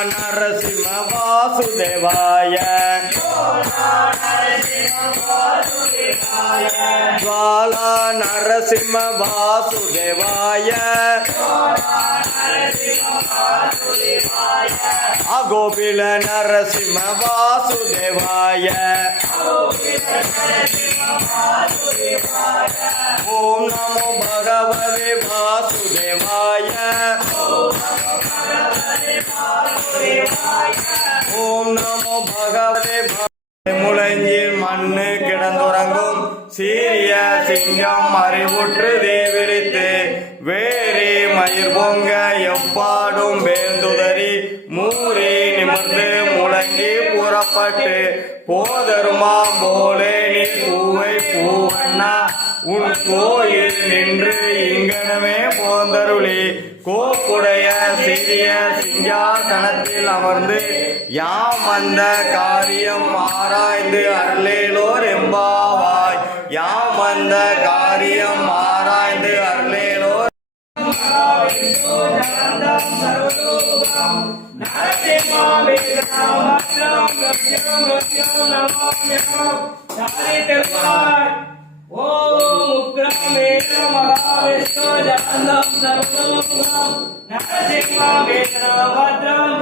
நரசிம்ம வாசுதேவாய ஜ்வாலா நரசிம்ம வாசுதேவாய அகோபில நரசிம்ம வாசுதேவாய ஓம் நமோ பகவதே வாசுதேவாய ஓம் நமோ பகவதே முளைஞ்சில் மண்ணு கிடந்துறங்கும் சீரிய சிங்கம் அறிவுற்று தேவிரித்து வேறே மயிர் பொங்க எப்பாடும் வேந்துதறி மூறி நிமிர்ந்து முழங்கி புறப்பட்டு போதருமா போலே நீ பூவை பூவண்ணா உன் கோயில் நின்று இங்கனமே போந்தருளி கோப்புடைய சிறிய சிங்காசனத்தில் அமர்ந்து யாம் வந்த காரியம் ஆராய்ந்து அருளேலோர் எம்பாவாய் யாம் வந்த காரியம் ஆராய்ந்து அருளேலோர் ஓம் உக்ரமேன மகாவிஷ்ணு ஜகந்தம் சர்வலோகம் நரசிம்ம வேதன பத்ரம்